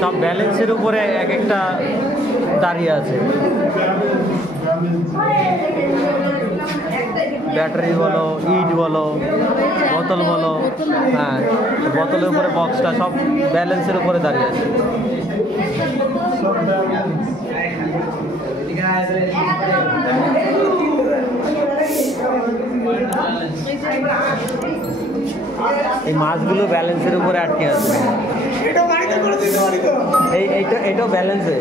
সব ব্যালেন্সের উপরে এক একটা দাঁড়িয়ে আছে, ব্যাটারি বলো, ইট বলো, বোতল বলো, হ্যাঁ বোতলের উপরে বক্সটা সব ব্যালেন্সের উপরে দাঁড়িয়ে আছে। এই মাছগুলো ব্যালেন্সের উপরে আটকে আছে। এইটাও ব্যালেন্সে।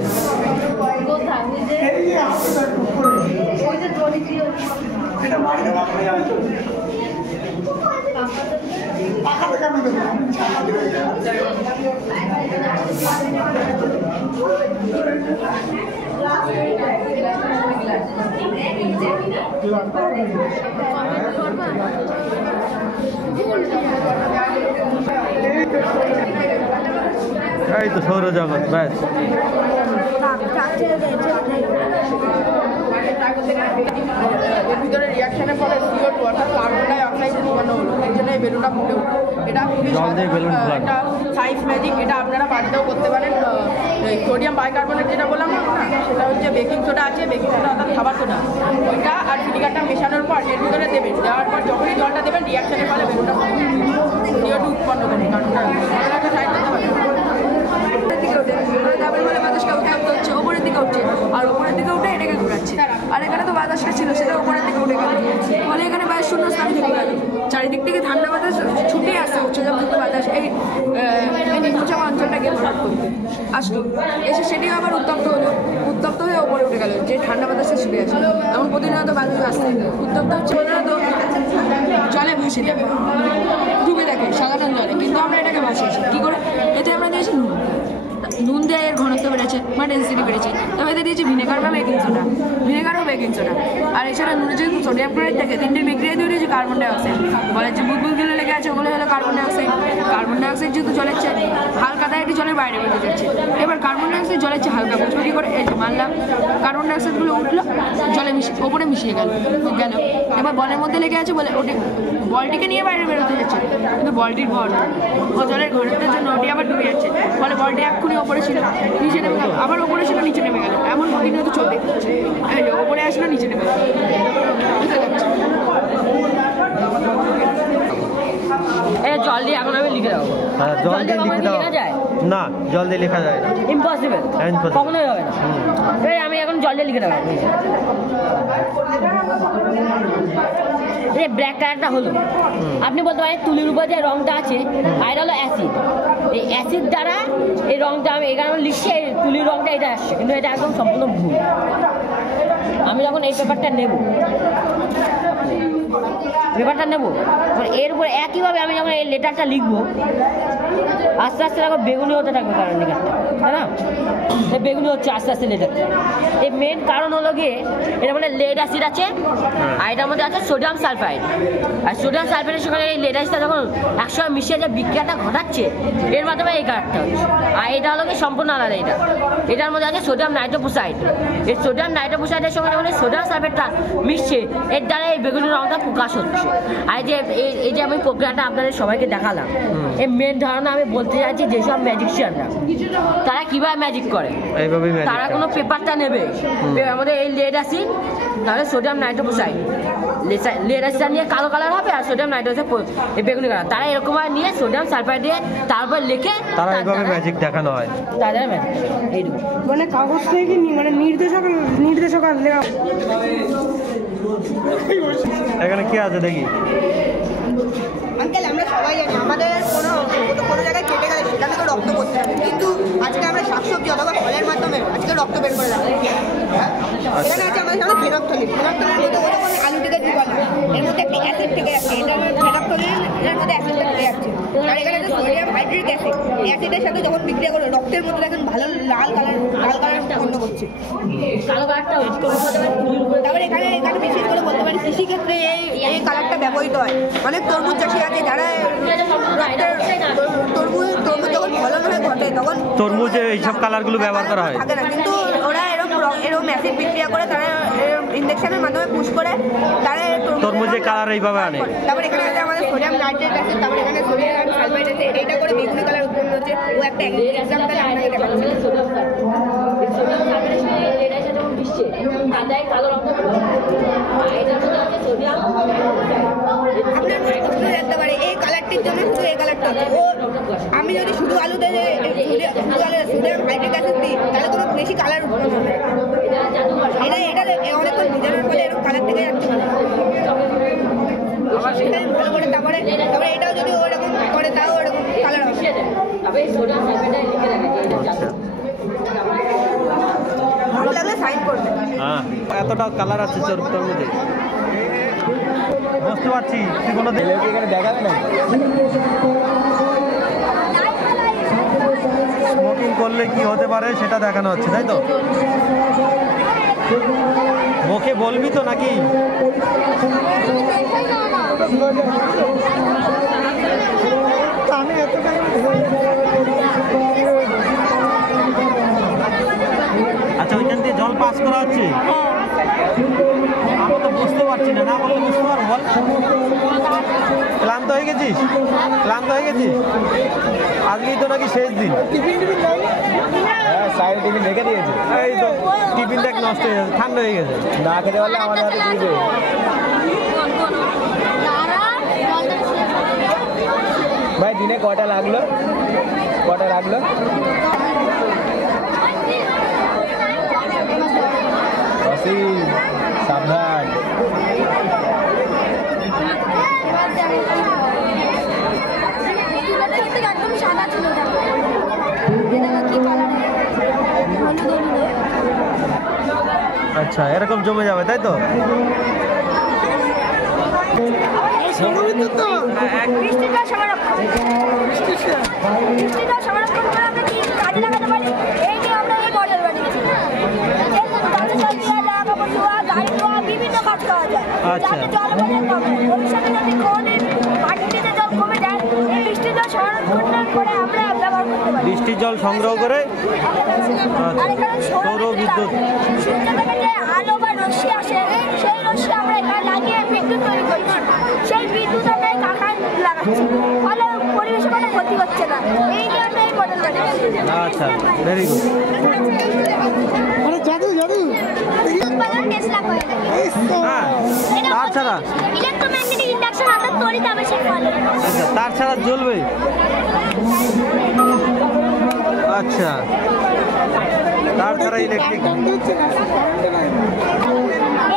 এই তো সৌরজগৎ ব্যাস। এর ভিতরে রিয়াকশনের ফলে CO2 অর্থাৎ কার্বন ডাই অক্সাইড উৎপন্ন হলো, এর জন্য এই বেলুনটা ফুটে উঠলো। এটা খুবই একটা সায়েন্স ম্যাজিক, এটা আপনারা বাড়িতেও করতে পারেন। সোডিয়াম বাইকার্বনেট যেটা বললাম না, সেটা হচ্ছে বেকিং সোডা আছে, বেকিং সোডা অর্থাৎ খাবার সোডা, ওইটা আর ভিনিগারটা মেশানোর পর এর ভিতরে দেবেন। দেওয়ার পর যখনই জলটা দেবেন রিয়াকশনের ফলে বেলুনটা CO2 উৎপন্ন করবে। কার্বন ডাই একটা সাইড দিতে হবে, বাতাসটা উত্তপ্ত হচ্ছে, ওপরের দিকে উঠছে, আর ওপরের দিকে উঠে এটাকে ঘুরাচ্ছে। আর এখানে তো বাতাসটা ছিল, সেটা ওপরের দিকে উঠে গেল, ফলে এখানে বায়ুর শূন্য স্থান থেকে গেল। চারিদিক থেকে ঠান্ডা বাতাস ছুটে আসছে, উচ্চচাপযুক্ত বাতাস এই নিম্নচাপ অঞ্চলটাকে ভরাট করতে আসলো। এসে সেটিও আবার উত্তপ্ত হলো, উত্তপ্ত হয়ে ওপরে উঠে গেল, যে ঠান্ডা বাতাসটা ছুটে আসে। এমন প্রতিনিয়ত বায়ু আসছে, উত্তপ্ত হচ্ছে, প্রধানত জলে ভেসে যাবে, ডুবে থাকে সাধারণ জলে, কিন্তু আমরা এটাকে ভাসিয়েছি কী করে? এতে আমরা দিয়েছি নুন, নুন দিয়ে এর ঘনত্ব বেড়েছে বা ডেন্সিটি বেড়েছে। তবে এতে দিয়েছি ভিনেগার বা বেকিং সোডা, ভিনেগার ও বেকিং সোডা। আর এছাড়া নুনে যেহেতু সোডিয়াম ক্লোরাইড থাকে, তিনটে বিক্রিয়া তৈরি হয়েছে কার্বন ডাইঅক্সাইড। বলে যে বুদবুদগুলো লেগে আছে ওগুলো হলো কার্বন ডাইঅক্সাইড। কার্বন ডাইঅক্সাইড যেহেতু জলের চেয়ে হালকা, তাই এটি জলের বাইরে বেরিয়ে যাচ্ছে। এবার কার্বন ডাইঅক্সাইড জলের চেয়ে হালকা বুঝবো কী করে? এই যে মানলাম কার্বন ডাইঅক্সাইডগুলো উঠলো, জলে ওপরে মিশিয়ে গেল। এবার বলের মধ্যে লেগে আছে বলে ওটি বলটিকে নিয়ে বাইরে বেরোতে যাচ্ছে, কিন্তু বলটির ভর ও জলের ঘনত্বের জন্য ওটি আবার ডুবে যাচ্ছে। ফলে বলটি এক্ষুনি ওপরে ছিল, নিচে নেমে গেল, আবার ওপরে ছিল, নিচে নেমে গেল, এমন প্রতিনিয়ত চলতে থাকছে। এই যে ওপরে আসলো, নিচে নেমে গেল, জল দিয়ে এখন আমি লিখে দেবো। জল দিয়ে লিখে দেওয়া না, জল দিয়ে লেখা যায় না, ইম্পসিবল, কখনোই হবে না। আমি এখন জল দিয়ে লিখে দেবো। এই ব্ল্যাক কালারটা হলো, আপনি বলতে পারেন তুলির উপর যে রংটা আছে আর এটা হলো অ্যাসিড। এই অ্যাসিড দ্বারা এই রংটা আমি এখানে লিখছি, এই তুলির রংটা এটা আসছে, কিন্তু এটা একদম সম্পূর্ণ ভুল। আমি যখন এই পেপারটা নেব এর উপরে একইভাবে আমি যখন এই লেটারটা লিখবো, আস্তে আস্তে দেখো বেগুনি হতে থাকবে কারণ লেটারটা, তাই না? বেগুনি হচ্ছে আস্তে আস্তে লেটারটা। এই মেন কারণ হলো গিয়ে এটার মধ্যে লেড অ্যাসিড আছে, আর এটার মধ্যে আছে সোডিয়াম সালফাইড। আর সোডিয়াম সালফাইডের সঙ্গে এই লেড অ্যাসিডটা যখন একসঙ্গে মিশিয়ে যে বিক্রিয়াটা ঘটাচ্ছে, এর মাধ্যমে এই কালারটা হচ্ছে। আর এটা হলো কি সম্পূর্ণ আলাদা। এটার মধ্যে আছে সোডিয়াম নাইট্রোফোসাইড। এই সোডিয়াম নাইট্রোফোসাইডের সঙ্গে যখন সোডিয়াম সালফাইডটা মিশছে, এর দ্বারা এই বেগুনি রংটা প্রকাশ হচ্ছে। আর এই যে আমি প্রক্রিয়াটা আপনাদের সবাইকে দেখালাম, এই মেন ধারণা আমি বলতে চাইছি, যেসব ম্যাজিকশিয়ানরা তারা কিভাবে ম্যাজিক করে, তারা কোনো পেপারটা নেবে, আমাদের এই লেড অ্যাসিড তাহলে সোডিয়াম নাইট্রোফোসাইড, লেড অ্যাসিডটা নিয়ে কালো কালার হবে, আর সোডিয়াম নাইট্রোফোসাইড বেগুনি কালার। তারা এরকমভাবে নিয়ে সোডিয়াম সালফাইড দিয়ে তারপর লিখে তারা এইভাবে ম্যাজিক দেখানো হয়, তাদের ম্যাজিক এইটুকু। মানে কাগজ থেকে মানে নির্দেশক লেখা। এখানে কি আছে দেখি? আঙ্কেল, আমরা সবাই জানি আমাদের কোনো জায়গায় কেটে গেলে সেখানে তো রক্ত করতে হবে, কিন্তু আজকে আমরা শাকসবজি অথবা ফলের মাধ্যমে আজকে রক্ত বের করে রাখি। এখানে আছে আমাদের সামনে ফেনকথলিন। ফেনকথলিন মধ্যে আলু থেকে কি বলে, এর মধ্যে একটা অ্যাসিড থেকে যাচ্ছে, এটা ফেনকথলিন এর মধ্যে অ্যাসিডটা থেকে যাচ্ছে। আর এখানে যে সোডিয়াম হাইড্রিক অ্যাসিড, অ্যাসিডের সাথে যখন বিক্রিয়া করে রক্তের মধ্যে দেখেন ভালো লাল কালার উৎপন্ন করছে। তারপরে এখানে বিশেষ করে বলতে পারি কৃষিক্ষেত্রে এই কালারটা ব্যবহৃত হয়। অনেক তরমুজ চাষি আছে যারা তরমুজ যখন ফলন হয়ে ঘটে তখন তরমুজে এইসব কালারগুলো ব্যবহার করা হয় থাকে না, কিন্তু ওরা এরকম অ্যাসিড বিক্রিয়া করে, তারা ইনজেকশনের মাধ্যমে পুশ করে তারা তরমুজের কালার এইভাবে আনে। তারপরে এখানে আছে আমাদের সোডিয়াম নাইট্রেট আছে, তারপরে এখানে সোডিয়াম সালফাইড আছে, এটা করে বেগুনি কালার উৎপন্ন হচ্ছে। ও একটা এক্সাম্পল আপনাকে দেখাচ্ছি। আপনার দেখতে পারে এই কালারটির জন্য শুধু এই কালারটা আছে। ও আমি যদি শুধু আলুতে সোডিয়াম হাইড্রিক অ্যাসিড দিই তাহলে কোনো বেশি কালার উৎপন্ন হবে। এটা অনেকক্ষণ ভিজানোর ফলে এরকম কালার থেকে যাচ্ছে ভালো করে। তারপরে এটাও যদি ওরকম করে তাও ওরকম কালার হবে। ভালো লাগলে সাইন করবে। হ্যাঁ, এতটা কালার আছে তরমুজে, বুঝতে পারছি। তুই কোনো এখানে দেখাবে না, স্মোকিং করলে কি হতে পারে সেটা দেখানো হচ্ছে, তাই তো? মুখে বলবি তো নাকি? আচ্ছা, ওইখান দিয়ে জল পাস করা হচ্ছে। আমি তো বুঝতে পারছি না, বললে বুঝতে পারবো। বল, ক্লান্ত হয়ে গেছিস? আজকেই তো নাকি শেষ দিন। সাইডে টিফিন রেখে দিয়েছে, এই তো টিফিন দেখ নষ্ট হয়ে গেছে, ঠান্ডা হয়ে গেছে। না খেতে পারলে আমার হাতে দিয়ে দেবে। ভাই দিনে কটা লাগলো? সাবধান। একদম সাদা ছিল, কি কালার? আচ্ছা, এরকম জমে যাবে, তাই তো? বৃষ্টিটা সংরক্ষণ করে আমরা কি কাজে লাগাতে পারি? এই যে আমরা এই মডেল বানিয়েছি, গাড়ি ধোয়া বিভিন্ন কাজ করা যায়, যাতে জল কমে। ভবিষ্যতে যদি কোনোদিন মাটিতে জল কমে যায়, এই বৃষ্টির জল সংরক্ষণ করে আমরা ব্যবহার করতে পারি। বৃষ্টির জল সংগ্রহ করে সৌর বিদ্যুৎ, সূর্য থেকে যে আলো বা রশ্মি আসে, সেই রশ্মি আমরা এখানে লাগিয়ে বিদ্যুৎ তৈরি করছি। সেই বিদ্যুৎ আমরা কারখানায় লাগাচ্ছি, ফলে পরিবেশে কোনো ক্ষতি হচ্ছে না। এই নিয়ে আমরা এই মডেল বানিয়েছি। আচ্ছা, ভেরি গুড। হ্যাঁ, তাছাড়া ইলেকট্রোম্যাগনেটিক ইন্ডাকশন অর্থাৎ তড়িৎ আবেশের ফলে। আচ্ছা, তার ছাড়া জ্বলবে? আচ্ছা, তার ছাড়া ইলেকট্রিক।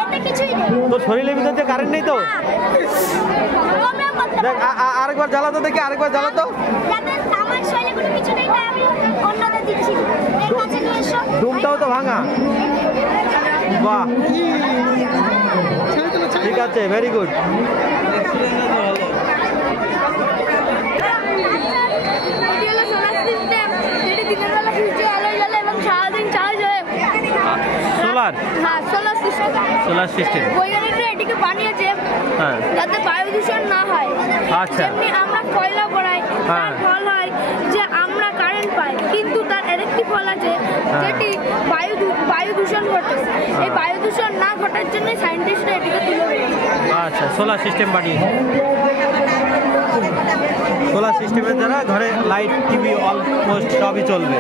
এতে কিছুই নেই। তোর শরীরের ভিতরে কারেন্ট নেই তো? দেখ, আরেকবার জ্বালাতো দেখি, আরেকবার জ্বালাতো। আমার শরীরে কোনো কিছু নেই, তাই আমি অন্যদের দিচ্ছি। এই কাছে নিয়ে এসো। ডুমটাও তো ভাঙা। বাহ, ঠিক আছে, ভেরি গুড। সোলার, হ্যাঁ, সোলার সিস্টেম। বৈজ্ঞানিকরা এটিকে বানিয়েছে হ্যাঁ, যাতে বায়ু দূষণ না হয়। আচ্ছা। যেমনি আমরা কয়লা পোড়াই, হ্যাঁ। তার ফল হয় যে আমরা কারেন্ট পাই, কিন্তু তার আরেকটি ফল আছে যেটি বায়ু দূষণ ঘটে। এই বায়ু দূষণ না ঘটার জন্য সায়েন্টিস্টরা এটিকে তুলে ধরেছে। আচ্ছা, সোলার সিস্টেম বানিয়েছে। সোলার সিস্টেমের দ্বারা ঘরে লাইট, টিভি অলমোস্ট সবই চলবে।